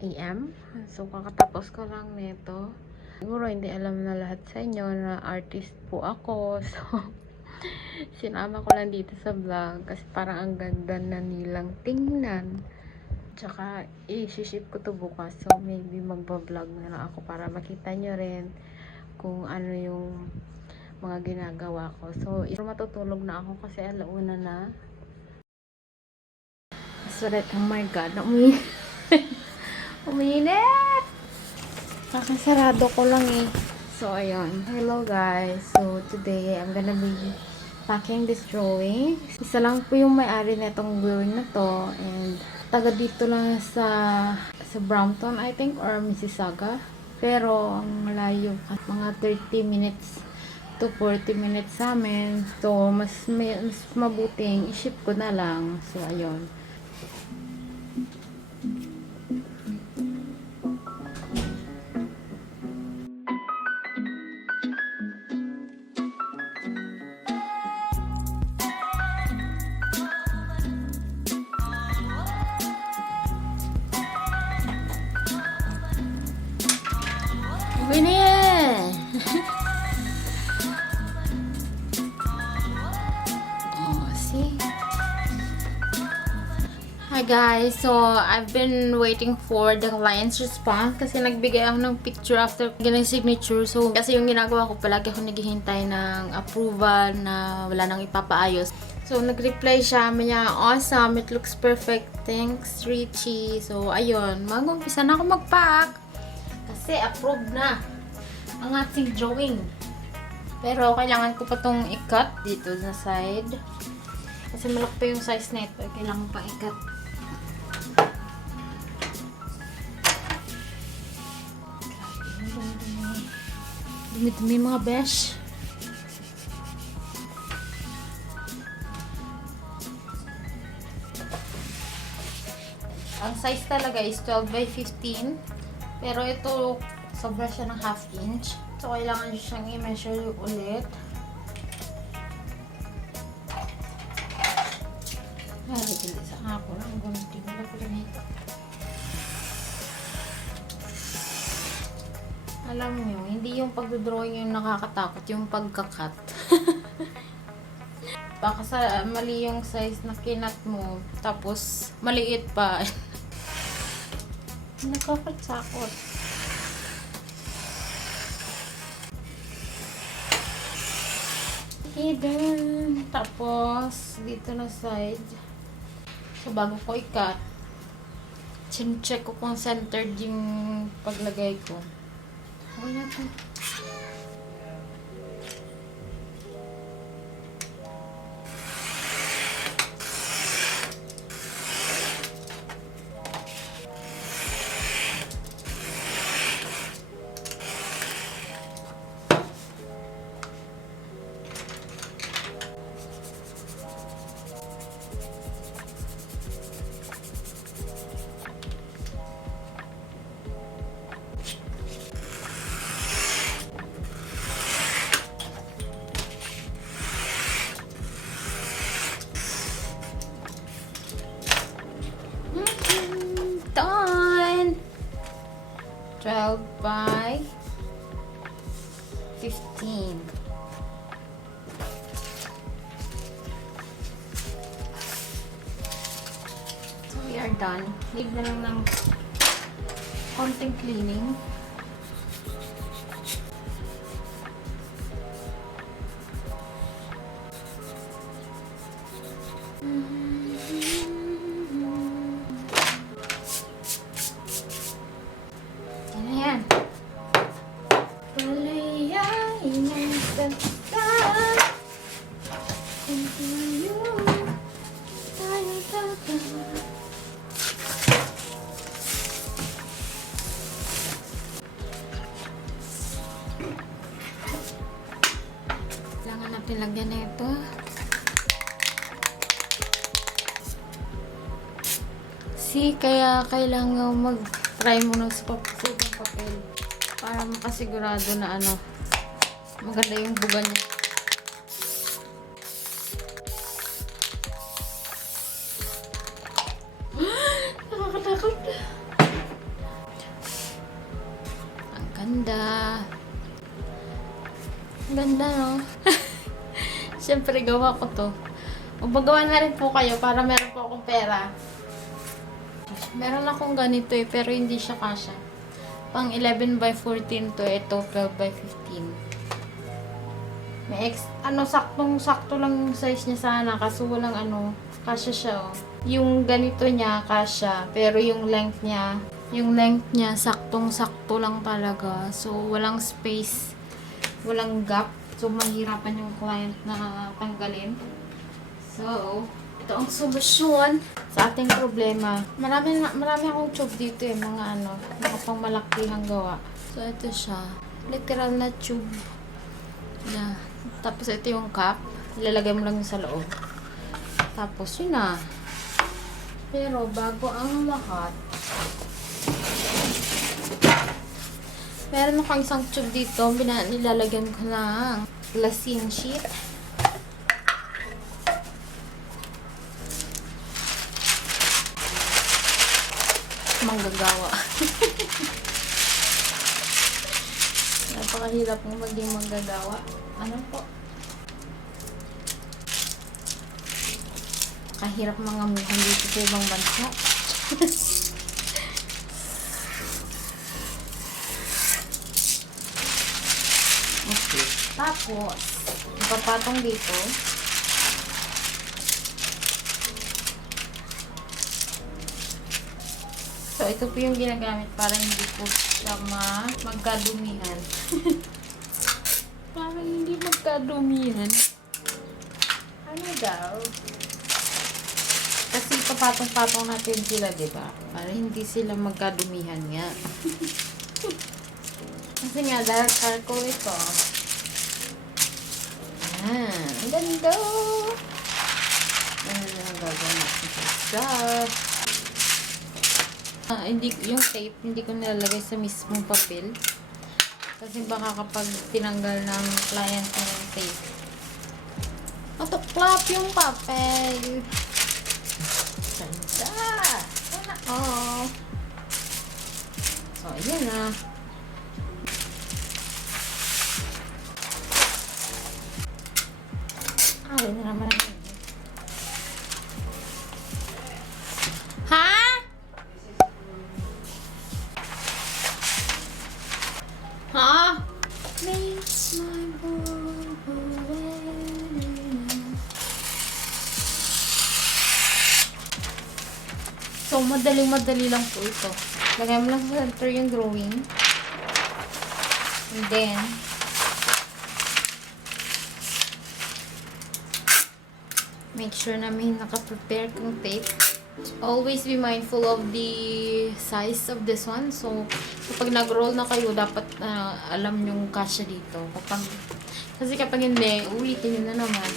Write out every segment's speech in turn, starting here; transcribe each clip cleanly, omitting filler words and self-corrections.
AM. So, kakatapos ko lang nito. Siguro hindi alam na lahat sa inyo na artist po ako. So, sinama ko lang dito sa vlog kasi parang ang ganda na nilang tingnan. Tsaka, i-ship ko to bukas. So, maybe magbablog na lang ako para makita nyo rin kung ano yung mga ginagawa ko. So, matutulog na ako kasi alauna na. Sulit, oh my god, uminit! Kakasarado ko lang eh. So, ayun. Hello guys. So, today, I'm gonna be packing this drawing. Isa lang po yung may-ari na itong drawing na to. And, taga dito lang sa Brampton, I think, or Mississauga. Pero, ang malayo, mga 30 minutes to 40 minutes sa amin. So, mas mabuting i-ship ko na lang. So, ayun. Winnie! Oh, see? Hi guys, so I've been waiting for the client's response kasi nagbigay ako ng picture after ganang signature. So, kasi yung ginagawa ko, palagi ako naghihintay ng approval na wala nang ipapaayos. So, nag-reply siya, niya, awesome, it looks perfect, thanks Richie. So, ayun, mag-umpisa na ako mag-pack kasi approved na ang ating drawing. Pero, kailangan ko pa tong i-cut dito sa side. Kasi malaki pa yung size na ito. Kailangan pa i-cut. Dumi-dumi mga besh. Ang size talaga is 12 by 15. Pero ito, sobra siya ng half inch. So, kailangan siyang i-measure ulit. Ay, hindi sa ako lang. Gunting na ko rin ito. Alam nyo, hindi yung pag-drawing yung nakakatakot, yung pagkakat. Baka sa mali yung size na kinat mo, tapos maliit pa. Nakakatakot. Hidden. Tapos, dito na side. So, bago ko i-cut, check ko kung centered yung paglagay ko. Wala to. Done! 12 by 15. So, we are done. Leave na lang ng konting cleaning. Ayan. Palayain ang ganda. Kung tayo tayo. Kailangan natin lagyan na ito. See, kaya kailangan mag-try mo ng papel para makasigurado na maganda yung buga niya. Nakakatakot. Ganda, no? Siyempre, gawa ko to. Magagawa na rin po kayo para meron po akong pera. Meron akong ganito eh, pero hindi siya kasya. Pang 11 by 14 to, ito 12 by 15. May saktong-sakto lang yung size niya sana, kaso walang kasya siya, oh. Yung ganito niya, kasya, pero yung length niya, saktong-sakto lang talaga. So, walang space, walang gap. So, mahirapan yung client na tanggalin. So, ito ang solusyon sa ating problema. Marami akong tube dito eh, mga pang malakihang gawa. So, ito siya. Literal na tube. Yeah. Tapos, ito yung cup. Ilalagay mo lang yung sa loob. Tapos, yun na. Pero, bago ang lahat, meron akong isang tube dito. Nilalagyan ko ng glassine sheet. Manggagawa. Napakahirap ng maging manggagawa. Ano po? Kahirap mga mukhang dito sa ibang bansa. Okay. Tapos, ipapatong dito. So, ito po yung ginagamit para hindi po siya magkadumihan. Para hindi magkadumihan. Ano daw? Kasi papatong-patong natin sila, diba? Para hindi sila magkadumihan nga. Kasi nga, dark charcoal ito. Ang ganda! Ano na gagawin natin sa hindi, yung tape, hindi ko nilalagay sa mismong papel. Kasi baka kapag tinanggal ng client ng tape, matuklap yung papel. Ganda! Sana all. So, ayan na. Ayun na naman. Ha? Ha? Makes my world away. So, madali lang po ito. Lagay mo lang sa center yung drawing. And then, make sure na may naka-prepare kong tape. Always be mindful of the size of this one. So, kapag nag-roll na kayo, dapat alam yung kasya dito. Kasi kapag hindi, ulitin nyo na naman.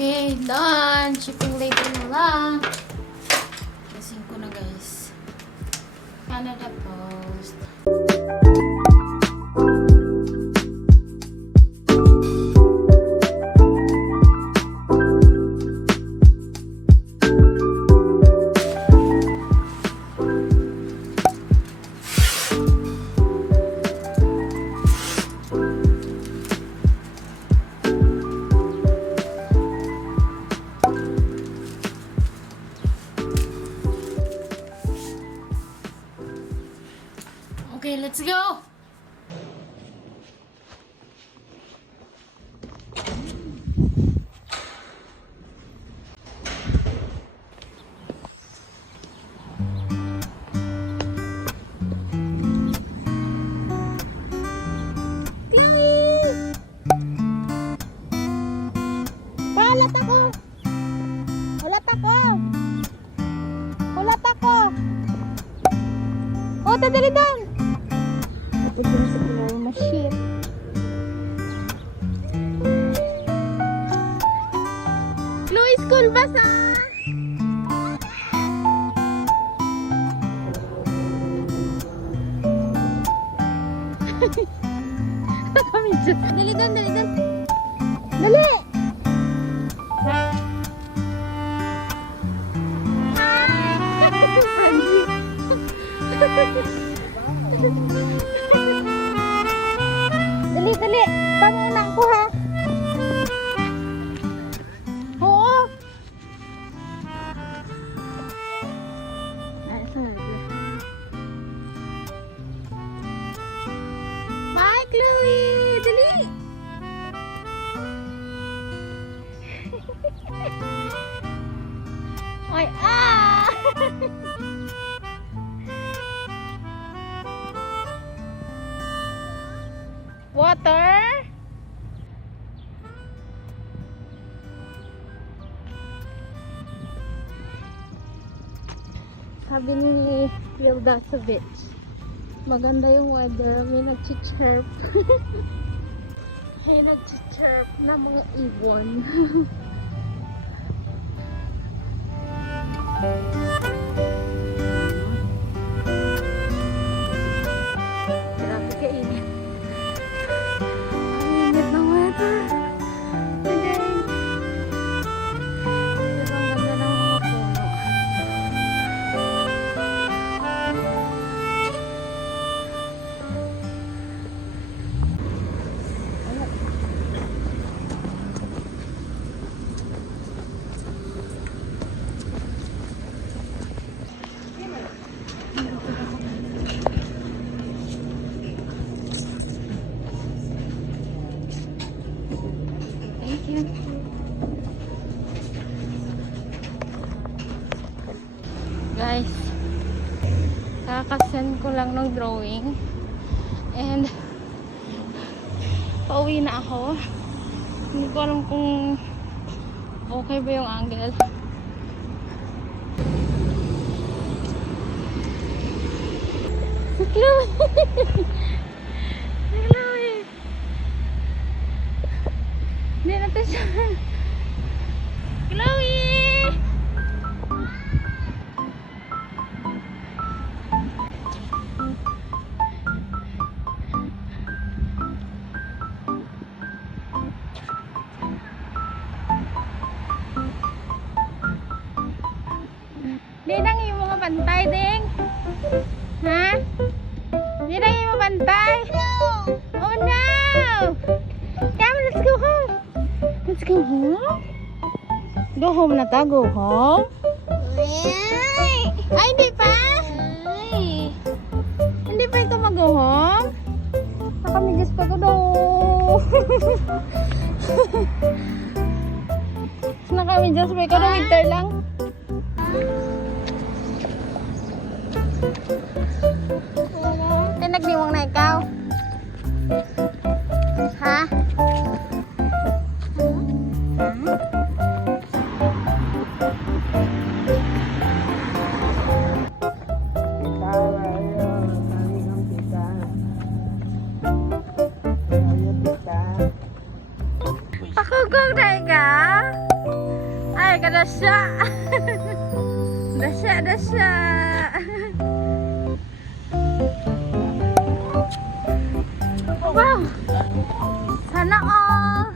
Okay, done. Shipping label na lang. Kasing ko na, guys. Canada Post. Okay, let's go! Tata, dali doon! Ito din sa floor, ma-ship. Chloe, school bus ah! Dali doon, dali doon. Dali! Dali, dali. Pangunan ko ha. Oo. Ay, sorry. Bye, Chloe. Dali. Ay, ah! Water? Sabi ni Hilda sa beach, maganda yung weather, may nag-chirp. May nag-chirp na mga ibon. Grabe kainit. Ang init ng weather. Today. Pero ang ganda ng mga puno. Thank you. Guys, kakasend ko lang ng drawing and pauwi na ako. Hindi ko alam kung okay ba yung angle. Si Chloe! Si Chloe! Hindi natin siya. Chloe! Dinang yung mga pantay, Ding. Ha? Dinang yung mga pantay. Oh no! Come, let's go home. Let's go home. Go home na ta. Go home. Ay, hindi pa. Hindi pa ikaw mag-go home. Nakamigas pa ko daw. Nakamigas pa ikaw daw. Winter lang. Nagdiwang na ikaw. Ha? Pakugong na ikaw? Ay, kadasya. Dasya, dasya. Wow! Sana all!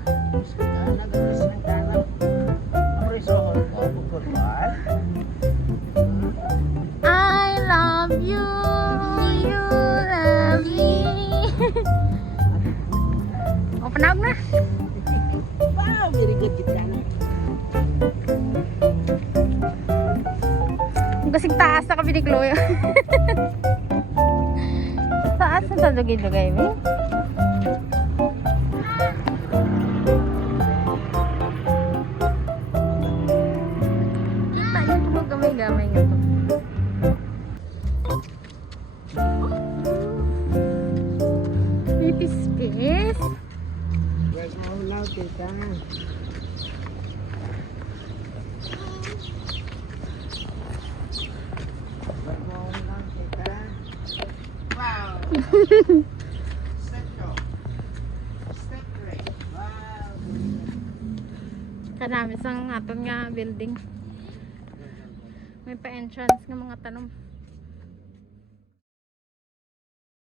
I love you, you love me. O, panawag na. Wow, very good kita. Kasing taas na kami ni Chloe. Taas na talugay-lugay mo. Kita niyo ito gamay-gamay nyo ito. Space. Where's my love, tita? Where's my love, tita? Kanami sa aton nga building. May pa-entrance nga mga tanom.